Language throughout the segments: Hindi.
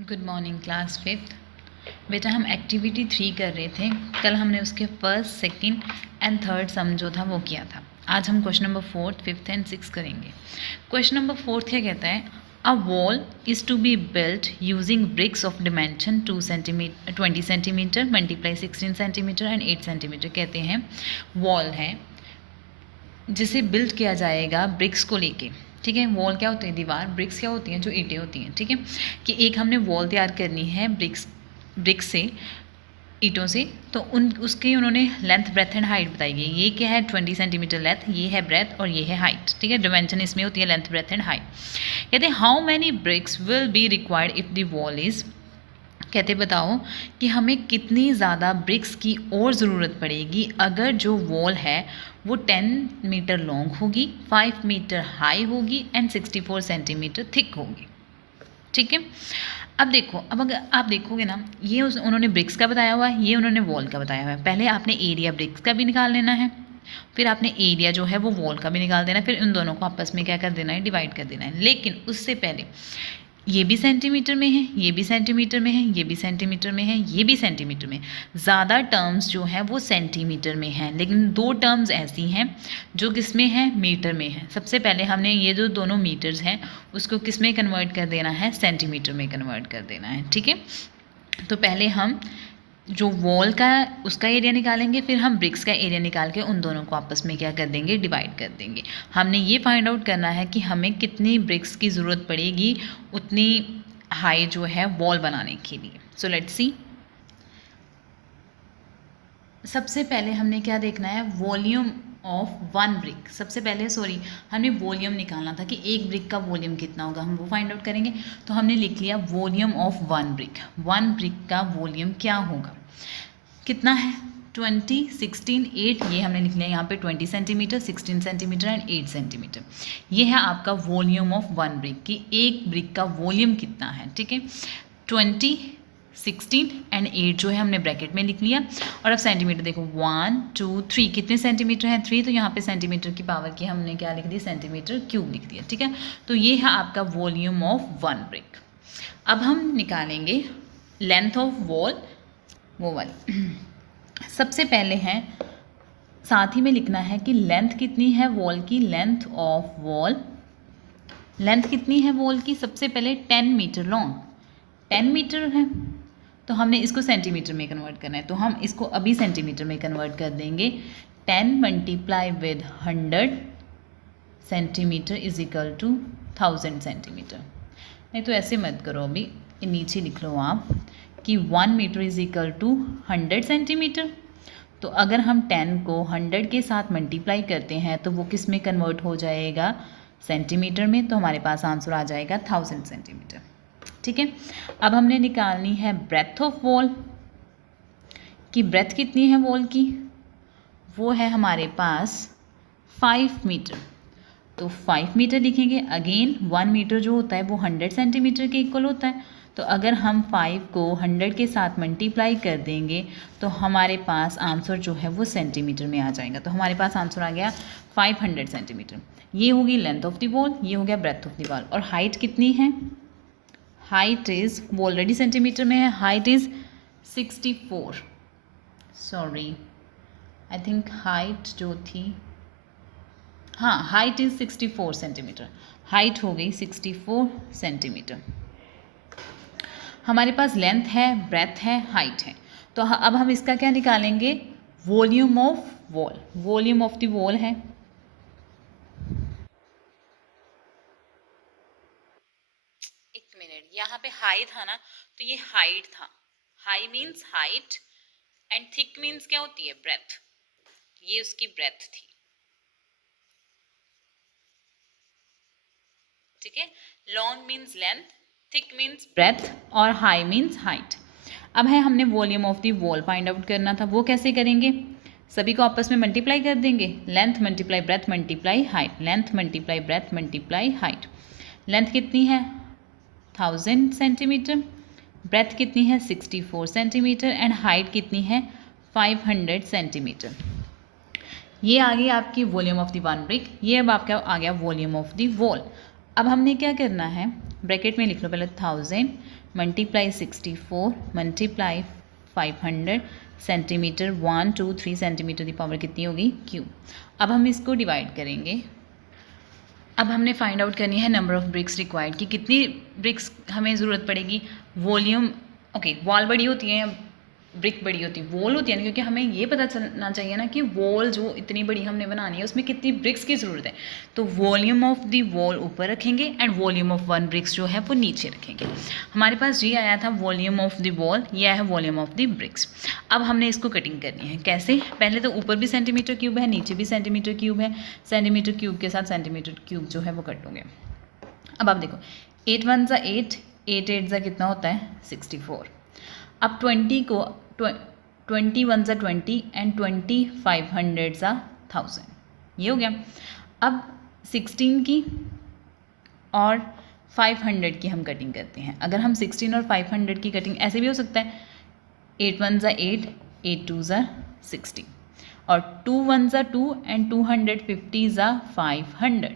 Good morning class fifth. बेटा हम एक्टिविटी 3 कर रहे थे। कल हमने उसके फर्स्ट सेकंड एंड थर्ड सम जो था वो किया था। आज हम क्वेश्चन नंबर 4, 5th एंड 6 करेंगे। क्वेश्चन नंबर 4 क्या कहता है? A wall is to be built using bricks of dimension 20 centimetre multiply 16 centimetre and 8 centimetre. कहते हैं वॉल है जिसे बिल्ड किया जाएगा ब्रिक्स को लेके। ठीक है, वॉल क्या होती है? दीवार। ब्रिक्स क्या होती हैं? जो ईंटें होती हैं। ठीक है, कि एक हमने वॉल तैयार करनी है ब्रिक्स से, ईंटों से। तो उसकी उन्होंने लेंथ, ब्रेथ एंड हाइट बताई है। ये क्या है? 20 सेंटीमीटर लेंथ, ये है ब्रेथ और ये है हाइट। ठीक है, डिमेंशन इसमें होती है लेंथ, ब्रेथ एंड हाइट। कहते हैं how many BRICS will be required if the wall is, कहते बताओ कि हमें कितनी ज़्यादा ब्रिक्स की और ज़रूरत पड़ेगी अगर जो वॉल है वो 10 मीटर लॉन्ग होगी, 5 मीटर हाई होगी एंड 64 सेंटीमीटर थिक होगी। ठीक है, अब देखो, अब अगर आप देखोगे ना, ये उन्होंने ब्रिक्स का बताया हुआ है, ये उन्होंने वॉल का बताया हुआ है। पहले आपने एरिया ब्रिक्स का भी निकाल लेना है, फिर आपने एरिया जो है वो वॉल का भी निकाल देना है, फिर इन दोनों को आपस में क्या कर देना है? डिवाइड कर देना है। लेकिन उससे पहले ये भी सेंटीमीटर में है, ये भी सेंटीमीटर में है, ये भी सेंटीमीटर में है, ये भी सेंटीमीटर में। ज़्यादा टर्म्स जो हैं वो सेंटीमीटर में हैं, लेकिन दो टर्म्स ऐसी हैं जो किस में है? मीटर में है। सबसे पहले हमने ये जो दोनों मीटर्स हैं उसको किस में कन्वर्ट कर देना है? सेंटीमीटर में कन्वर्ट कर देना है। ठीक है, तो पहले हम जो वॉल का उसका एरिया निकालेंगे, फिर हम ब्रिक्स का एरिया निकाल के उन दोनों को आपस में क्या कर देंगे? डिवाइड कर देंगे। हमने ये फाइंड आउट करना है कि हमें कितनी ब्रिक्स की ज़रूरत पड़ेगी उतनी हाई जो है वॉल बनाने के लिए। So let's see. सबसे पहले हमने क्या देखना है? Volume of one brick. सबसे पहले हमने वॉल्यूम निकालना था कि एक ब्रिक का वॉल्यूम कितना होगा, हम वो फाइंड आउट करेंगे। तो हमने लिख लिया volume of one brick. One brick का वॉल्यूम क्या होगा? कितना है? 20, 16, 8। ये हमने लिख लिया यहाँ पे 20 सेंटीमीटर, 16 सेंटीमीटर एंड 8 सेंटीमीटर। ये है आपका वॉल्यूम ऑफ वन ब्रिक, कि एक ब्रिक का वॉल्यूम कितना है। ठीक है, 20, 16 एंड 8 जो है हमने ब्रैकेट में लिख लिया। और अब सेंटीमीटर देखो, 1, 2, 3। कितने सेंटीमीटर हैं? 3। तो यहाँ पे सेंटीमीटर की पावर की हमने क्या लिख दी? सेंटीमीटर क्यूब लिख दिया। ठीक है, तो ये है आपका वॉल्यूम ऑफ वन ब्रिक। अब हम निकालेंगे लेंथ ऑफ वॉल, वो वाली। सबसे पहले है, साथ ही में लिखना है कि लेंथ कितनी है वॉल की। लेंथ ऑफ वॉल, लेंथ कितनी है वॉल की? सबसे पहले 10 मीटर लॉन्ग, 10 मीटर है। तो हमने इसको सेंटीमीटर में कन्वर्ट करना है, तो हम इसको अभी सेंटीमीटर में कन्वर्ट कर देंगे। 10 multiply with 100 centimetre is equal to 1000 centimetre. नहीं तो ऐसे मत करो, अभी नीचे लिख लो आप कि 1 metre is equal to 100 centimetre. तो अगर हम 10 को 100 के साथ मल्टीप्लाई करते हैं तो वो किस में कन्वर्ट हो जाएगा? सेंटीमीटर में। तो हमारे पास आंसर आ जाएगा 1000 सेंटीमीटर। ठीक है, अब हमने निकालनी है ब्रेथ ऑफ वॉल, कि ब्रेथ कितनी है वॉल की? वो है हमारे पास 5 मीटर। तो 5 मीटर लिखेंगे। अगेन 1 मीटर जो होता है वो 100 सेंटीमीटर के इक्वल होता है। तो अगर हम 5 को 100 के साथ मल्टीप्लाई कर देंगे तो हमारे पास आंसर जो है वो सेंटीमीटर में आ जाएगा। तो हमारे पास आंसर आ गया 500 सेंटीमीटर। ये होगी लेंथ ऑफ द वॉल, ये हो गया ब्रेथ ऑफ द वॉल। और हाइट कितनी है? हाइट इज़, वो ऑलरेडी सेंटीमीटर में है, height is 64। Sorry, I think height जो थी, हाँ, हाइट इज़ 64 सेंटीमीटर। हाइट हो गई 64 सेंटीमीटर। हमारे पास लेंथ है, ब्रेथ है, हाइट है। तो अब हम इसका क्या निकालेंगे? Volume of wall. Volume of the wall है, एक मिनट, यहाँ पे हाई था ना, तो ये हाइट था। High means height and thick means क्या होती है? ब्रेथ। ये उसकी ब्रेथ थी। ठीक है, long means length, thick means breadth और हाई मीन्स हाइट। अब है हमने volume of the wall find out करना था। वो कैसे करेंगे? सभी को आपस में मल्टीप्लाई कर देंगे। Length multiply breath multiply height, length multiply breath multiply height. Length कितनी है? 1000 सेंटीमीटर। ब्रेथ कितनी है? 64 सेंटीमीटर एंड हाइट कितनी है? 500 सेंटीमीटर। ये आ गई आपकी volume of the one brick. ये अब आपका आ गया वॉल्यूम ऑफ द वॉल। अब हमने क्या करना है? ब्रैकेट में लिख लो पहले 1000 मल्टीप्लाई 64 मल्टीप्लाई 500 सेंटीमीटर 1 2 3 सेंटीमीटर की पावर कितनी होगी क्यूब। अब हम इसको डिवाइड करेंगे। अब हमने फाइंड आउट करनी है नंबर ऑफ ब्रिक्स रिक्वायर्ड कि कितनी ब्रिक्स हमें ज़रूरत पड़ेगी। वॉल्यूम ओके वॉल बड़ी होती है ब्रिक बड़ी होती है वॉल होती है ना, क्योंकि हमें ये पता चलना चाहिए ना कि वॉल जो इतनी बड़ी हमने बनानी है उसमें कितनी ब्रिक्स की ज़रूरत है। तो वॉल्यूम ऑफ द वॉल ऊपर रखेंगे and volume of one bricks जो है वो नीचे रखेंगे। हमारे पास ये आया था वॉल्यूम ऑफ द वॉल, ये आया है वॉल्यूम ऑफ द ब्रिक्स। अब हमने इसको कटिंग करनी है। कैसे? पहले तो ऊपर भी सेंटीमीटर क्यूब है, नीचे भी सेंटीमीटर क्यूब है, सेंटीमीटर क्यूब के साथ सेंटीमीटर क्यूब जो है वो कट होंगे। अब आप देखो 8 1 ज़ा 8, 8 8 ज़ा कितना होता है 64। अब 20 को 20 1 ज़ा 20 एंड 20 500 ज़ा 1000, ये हो गया। अब 16 की और 500 की हम कटिंग करते हैं। अगर हम 16 और 500 की कटिंग ऐसे भी हो सकता है 8 1 ज़ा 8, 8 2 ज़ा 60 और 2 1 ज़ा 2 एंड 250 ज़ा 500,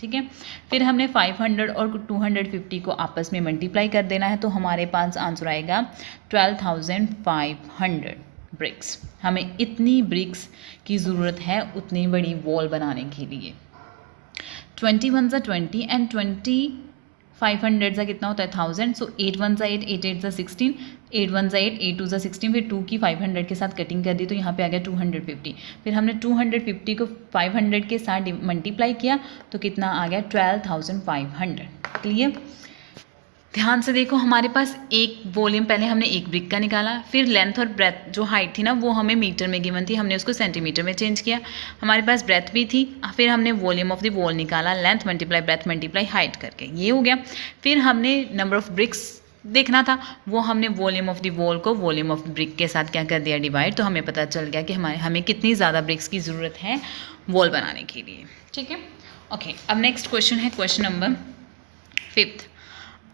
ठीक है। फिर हमने 500 और 250 को आपस में मल्टीप्लाई कर देना है, तो हमारे पास आंसर आएगा 12,500 ब्रिक्स। हमें इतनी ब्रिक्स की ज़रूरत है उतनी बड़ी वॉल बनाने के लिए। 20 1 ज़ा 20 एंड 20 500 ज़ा कितना होता है 1000। सो 8 1 ज़ा 8, 8 8 ज़ा 16, 8 1 ज़ा 8, 8 2 ज़ा 16, फिर 2 की 500 के साथ कटिंग कर दी तो यहाँ पे आ गया 250। फिर हमने 250 को 500 के साथ मल्टीप्लाई किया तो कितना आ गया 12,500। क्लियर? ध्यान से देखो, हमारे पास एक वॉल्यूम पहले हमने एक ब्रिक का निकाला, फिर लेंथ और ब्रेथ जो हाइट थी ना वो हमें मीटर में गिवन थी, हमने उसको सेंटीमीटर में चेंज किया। हमारे पास ब्रेथ भी थी, फिर हमने वॉल्यूम ऑफ द वॉल निकाला, length multiply breath multiply height करके, ये हो गया। फिर हमने नंबर ऑफ ब्रिक्स देखना था, वो हमने वॉल्यूम ऑफ द वॉल को वॉल्यूम ऑफ ब्रिक के साथ क्या कर दिया डिवाइड, तो हमें पता चल गया कि हमें कितनी ज़्यादा ब्रिक्स की ज़रूरत है वॉल बनाने के लिए, ठीक है। ओके, अब नेक्स्ट क्वेश्चन है question number 5th।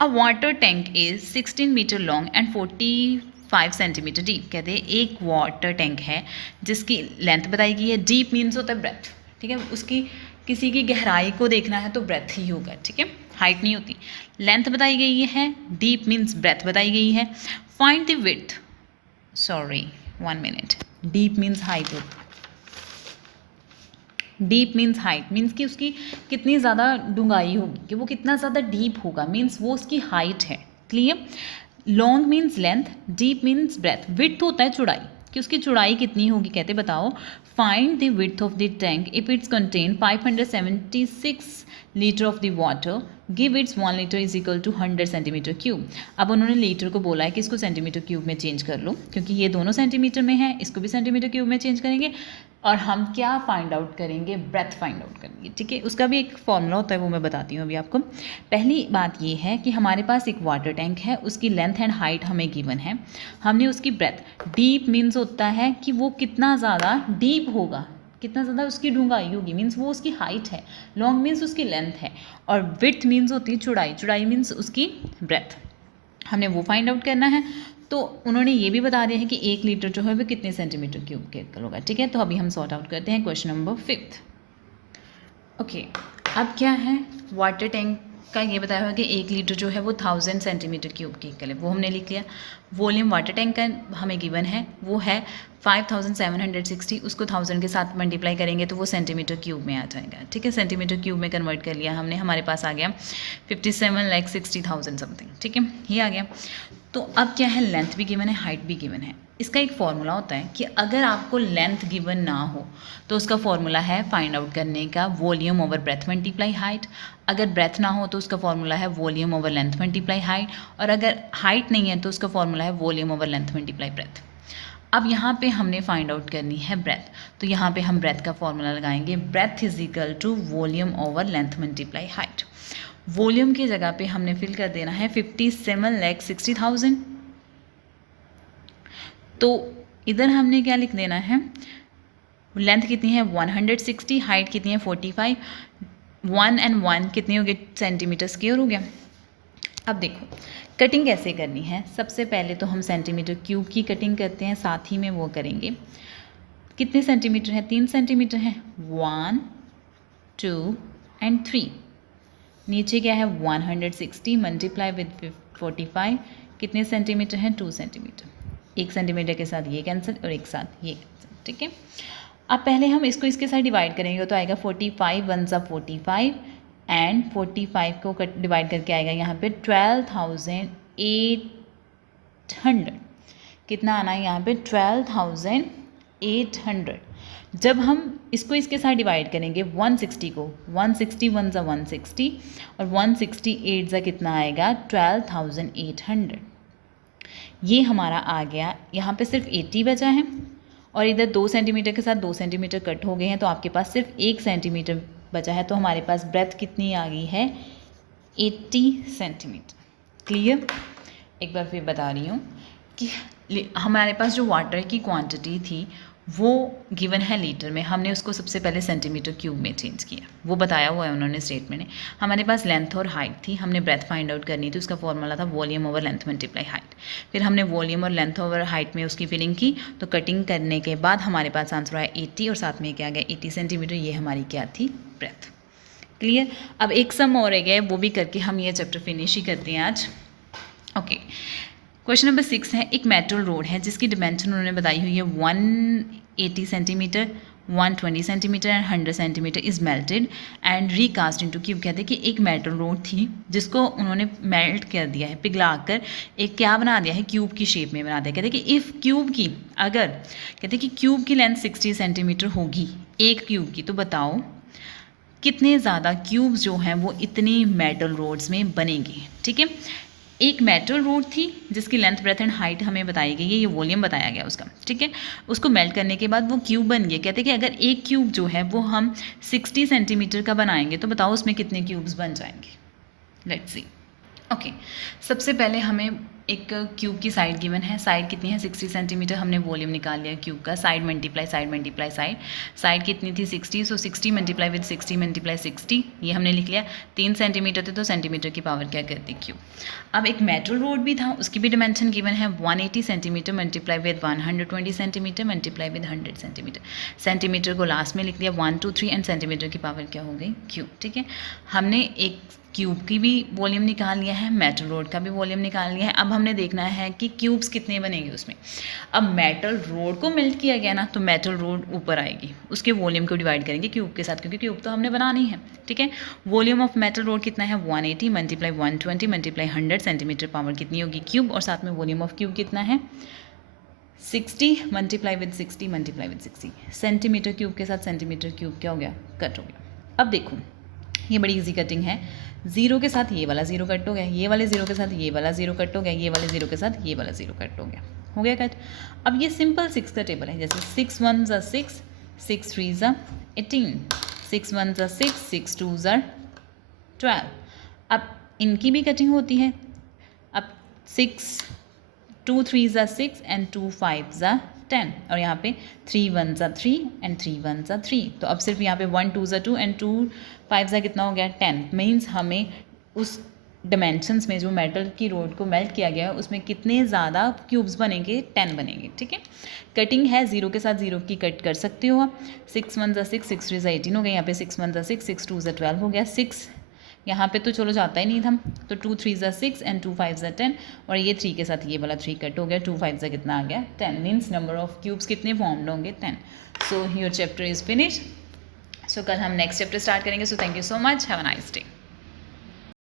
A water tank is 16 metre long and 45 centimetre deep. कहते हैं एक वाटर टैंक है जिसकी लेंथ बताई गई है, डीप मीन्स होता है ब्रेथ, ठीक है। उसकी किसी की गहराई को देखना है तो ब्रेथ ही होगा, ठीक है, हाइट नहीं होती। लेंथ बताई गई है, डीप मीन्स ब्रेथ बताई गई है। Find the width, sorry 1 minute, deep means height होती है। डीप मीन्स हाइट, मीन्स कि उसकी कितनी ज़्यादा डूंगाई होगी, कि वो कितना ज़्यादा डीप होगा, मीन्स वो उसकी हाइट है। Clear? Long means length, deep means breadth, width होता है चौड़ाई, कि उसकी चौड़ाई कितनी होगी। कहते बताओ find the width of the tank if its contain 576 litre of the water, give its 1 litre is equal to 100 centimetre cube. अब उन्होंने लीटर को बोला है कि इसको सेंटीमीटर क्यूब में चेंज कर लो, क्योंकि ये दोनों सेंटीमीटर में है, इसको भी सेंटीमीटर क्यूब में चेंज करेंगे और हम क्या फाइंड आउट करेंगे, ब्रेथ फाइंड आउट करेंगे, ठीक है। उसका भी एक फॉर्मूला होता है, वो मैं बताती हूँ अभी आपको। पहली बात ये है कि हमारे पास एक वाटर टैंक है, उसकी लेंथ एंड हाइट हमें गिवन है, हमने उसकी ब्रेथ, डीप मीन्स होता है कि वो कितना ज़्यादा डीप होगा, कितना ज़्यादा उसकी डूंगाई होगी, मीन्स वो उसकी हाइट है। लॉन्ग मीन्स उसकी लेंथ है और विड्थ मीन्स होती है चौड़ाई, चौड़ाई मीन्स उसकी ब्रेथ, हमने वो फाइंड आउट करना है। तो उन्होंने ये भी बता दिया है कि 1 लीटर जो है वो कितने सेंटीमीटर क्यूब के होगा, ठीक है। तो अभी हम सॉर्ट आउट करते हैं क्वेश्चन नंबर 5th। ओके, अब क्या है, वाटर टैंक का ये बताया हुआ कि 1 लीटर जो है वो 1000 सेंटीमीटर क्यूब के इक्वल है, वो हमने लिख लिया। वॉल्यूम वाटर टैंक का हमें गिवन है, वो है 5760, उसको 1000 के साथ मल्टीप्लाई करेंगे तो वो सेंटीमीटर क्यूब में आ जाएगा, ठीक है। सेंटीमीटर क्यूब में कन्वर्ट कर लिया हमने, हमारे पास आ गया 57,60,000 समथिंग, ठीक है, ये आ गया। तो अब क्या है, लेंथ भी गिवन है, हाइट भी गिवन है। इसका एक फॉर्मूला होता है कि अगर आपको लेंथ गिवन ना हो तो उसका फॉर्मूला है फाइंड आउट करने का volume over breath multiply height, अगर ब्रेथ ना हो तो उसका फॉर्मूला है volume over length multiply height, और अगर हाइट नहीं है तो उसका फॉर्मूला है volume over length multiply breath. अब यहाँ पे हमने फाइंड आउट करनी है ब्रेथ, तो यहाँ पे हम ब्रेथ का फॉर्मूला लगाएंगे, breadth is equal to volume over length multiply height. Volume की जगह पे हमने फिल कर देना है 57,60,000, तो इधर हमने क्या लिख देना है, लेंथ कितनी है 160, हाइट कितनी है 45, 1 and 1 कितनी हो गई, सेंटीमीटर स्क्वायर हो गया। अब देखो कटिंग कैसे करनी है, सबसे पहले तो हम सेंटीमीटर क्यूब की कटिंग करते हैं, साथ ही में वो करेंगे। कितने सेंटीमीटर है, 3 सेंटीमीटर है, 1 2 and 3, नीचे क्या है 160 मल्टीप्लाई विद 45 कितने सेंटीमीटर हैं 2 सेंटीमीटर। 1 सेंटीमीटर के साथ ये कैंसिल और एक साथ ये कैंसिल, ठीक है। अब पहले हम इसको इसके साथ डिवाइड करेंगे तो आएगा 45 वन सा 45 एंड 45 को डिवाइड करके आएगा यहाँ पे 12,800। कितना आना है यहाँ पे 12,800। जब हम इसको इसके साथ डिवाइड करेंगे 160 को 160 वन सा 160 और 168 सा कितना आएगा 12,800। ये हमारा आ गया। यहाँ पे सिर्फ 80 बचा है और इधर 2 सेंटीमीटर के साथ 2 सेंटीमीटर कट हो गए हैं तो आपके पास सिर्फ 1 सेंटीमीटर बचा है। तो हमारे पास ब्रेथ कितनी आ गई है 80 सेंटीमीटर। क्लियर। एक बार फिर बता रही हूँ कि हमारे पास जो वाटर की क्वांटिटी थी वो गिवन है लीटर में, हमने उसको सबसे पहले सेंटीमीटर क्यूब में चेंज किया, वो बताया हुआ है उन्होंने स्टेटमेंट में। हमारे पास लेंथ और हाइट थी, हमने ब्रेथ फाइंड आउट करनी थी, उसका फॉर्मूला था volume over length multiply height. फिर हमने वॉल्यूम और लेंथ ओवर हाइट में उसकी फिलिंग की, तो कटिंग करने के बाद हमारे पास आंसर आया 80 और साथ में क्या आ गया 80 सेंटीमीटर। ये हमारी क्या थी ब्रेथ। क्लियर। अब एक सम और रह गया, वो भी करके हम ये चैप्टर फिनिश ही करते हैं आज। ओके, क्वेश्चन नंबर 6 है। एक मेटल रोड है जिसकी डिमेंशन उन्होंने बताई हुई है 180 centimetre, 120 centimetre and 100 centimetre is melted and recast into cube. कहते हैं कि एक मेटल रोड थी जिसको उन्होंने मेल्ट कर दिया है, पिघला कर एक क्या बना दिया है क्यूब की शेप में बना दिया। कहते हैं कि इफ़ क्यूब की अगर कहते हैं कि क्यूब की लेंथ 60 सेंटीमीटर होगी एक क्यूब की, तो बताओ कितने ज़्यादा क्यूब्स जो हैं वो इतनी मेटल रोड्स में बनेंगे। ठीक है, एक मेटल रोड थी जिसकी लेंथ ब्रेथ एंड हाइट हमें बताई गई है, ये वॉल्यूम बताया गया उसका। ठीक है, उसको मेल्ट करने के बाद वो क्यूब बन गए। कहते हैं कि अगर एक क्यूब जो है वो हम 60 सेंटीमीटर का बनाएंगे तो बताओ उसमें कितने क्यूब्स बन जाएंगे। Let's see. ओके, सबसे पहले हमें एक क्यूब की साइड गिवन है, साइड कितनी है 60 सेंटीमीटर, हमने वॉल्यूम निकाल लिया क्यूब का। Side multiply side multiply side, side कितनी थी 60, सो 60 मल्टीप्लाई विद 60 मल्टीप्लाई 60, ये हमने लिख लिया। 3 सेंटीमीटर थे तो सेंटीमीटर की पावर क्या करती क्यूब। अब एक मेटल रोड भी था, उसकी भी डिमेंशन गिवन है 180 centimetre multiply with 120 centimetre multiply with 100 centimetre. Centimetre को लास्ट में लिख लिया 1 2 3 एंड सेंटीमीटर की पावर क्या हो गई क्यूब। ठीक है, हमने एक क्यूब की भी वॉल्यूम निकाल लिया है, मेटल रोड का भी वॉल्यूम निकाल लिया है। अब हमने देखना है कि क्यूब्स कितने बनेंगे उसमें। अब मेटल रोड को मेल्ट किया गया ना, तो मेटल रोड ऊपर आएगी, उसके वॉल्यूम को डिवाइड करेंगे क्यूब के साथ, क्योंकि क्यूब तो हमने बनानी है। ठीक है, वॉल्यूम ऑफ मेटल रोड कितना है 180 मल्टीप्लाई 120 मल्टीप्लाई 100 सेंटीमीटर, पावर कितनी होगी क्यूब, और साथ में वॉल्यूम ऑफ क्यूब कितना है 60 multiply with 60 multiply with 60। Centimetre cube के साथ सेंटीमीटर क्यूब क्या हो गया कट हो गया। अब देखो ये बड़ी इजी कटिंग है, जीरो के साथ ये वाला जीरो कट हो गया, ये वाले जीरो के साथ ये वाला जीरो कट हो गया, ये वाले जीरो के साथ ये वाला जीरो कट हो गया कट। अब ये सिंपल 6 का टेबल है, जैसे 6 1 ज़ा 6, 6 3 ज़ा 18, 6 1 ज़ा 6, 6 2 ज़ा 12। अब इनकी भी कटिंग होती है। अब 6 2 3 ज़ा 6 एंड 2 5 ज़ा 10, और यहाँ पे 3 1 ज़ा 3 एंड 3 1 ज़ा 3। तो अब सिर्फ यहाँ पे 1 2 ज़ा 2 एंड 2 5 ज़ा कितना हो गया 10। मीन्स हमें उस डिमेंशंस में जो मेटल की रोड को मेल्ट किया गया है उसमें कितने ज़्यादा क्यूब्स बनेंगे 10 बनेंगे। ठीक है, कटिंग है जीरो के साथ जीरो की कट कर सकते हो आप। 6 1 ज़ा 6, 6 3 ज़ा 18 हो गया, यहाँ पे 6 1 ज़ा 6, 6 2 ज़ा 12 हो गया, 6 यहाँ पे तो चलो जाता ही नहीं था, तो 2 3 ज़ा 6 एंड 2 5 ज़ा 10, और ये 3 के साथ ये वाला 3 कट हो गया, 2 5 ज़ा कितना आ गया 10। मीन्स नंबर ऑफ क्यूब्स कितने फॉर्म्ड होंगे 10। So your chapter is finish. So कल हम नेक्स्ट चैप्टर स्टार्ट करेंगे। So thank you so much, have a nice day.